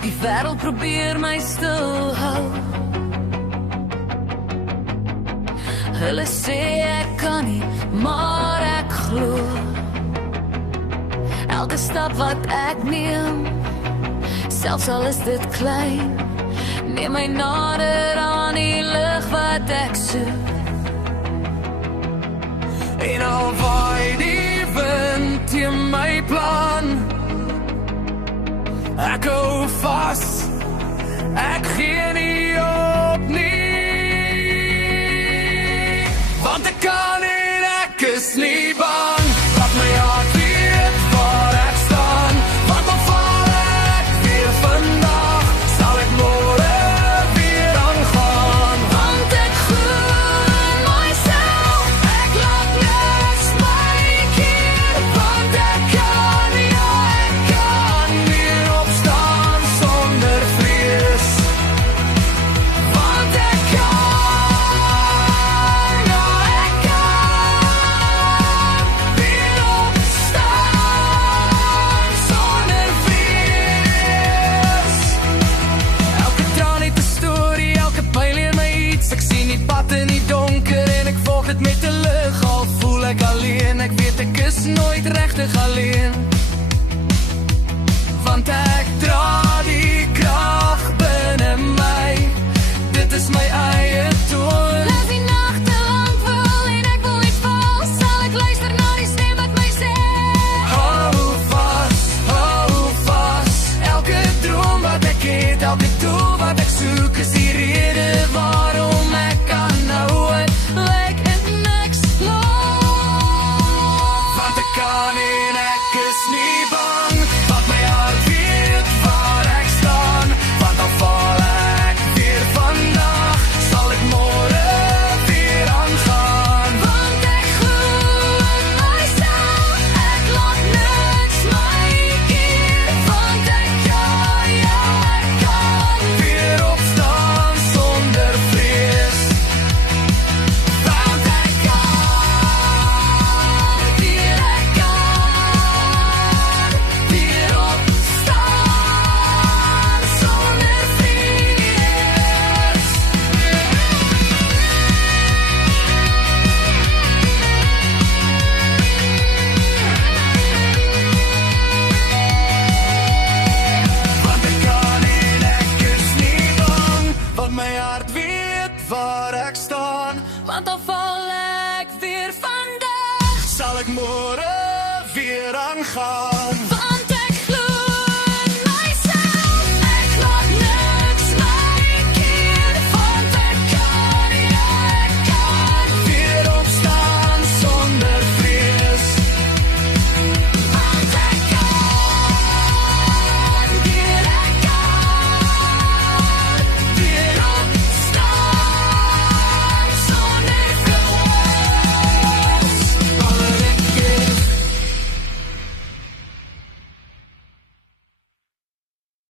Die wêreld probeer my stil hou. Hulle sê ek kan nie, maar ek glo. Elke stap wat ek neem, selfs al is dit klein, neem my nader aan die lig wat ek soek. En al waai die wind teen my plan, ek hou vas, ek gee nie op nie. Want ek kan en ek is nie bang, laat my hart weet waar ek staan. Want al val ek weer vandag, sal ek môre weer aangaan. Want ek glo in myself, ek laat niks my keer. Want ek kan, ja ek kan weer opstaan sonder vrees. Want ek kan, ja ek kan weer opstaan sonder vrees. Elke traan het 'n storie, elke pyl leer my iets. Ek sien die pad in die donker en ek volg dit met 'n lig. Al voel ek alleen, ek weet ek is nooit regtig alleen. Want ek dra die krag binne my, dit is my eie toon. As die nagte lank wil en ek wil nie val, sal ek luister na die stem wat my sê. Hou vas, elke droom wat ek het, elke doel wat ek soek, is die rede waarom ek aanhou. Het lyk en niks los. Want ek kan en ek is nie bang, want my hart weet waar ek staan. Want al val ek weer vandag, sal ek môre weer aangaan. Want ek glo in myself, ek laat niks my keer. Want ek kan, ja ek kan weer opstaan sonder vrees. Want ek kan weer opstaan sonder vrees. Want ek kan en ek is nie bang, want my hart weet waar ek staan. Want al val ek weer vandag, sal ek môre weer aangaan.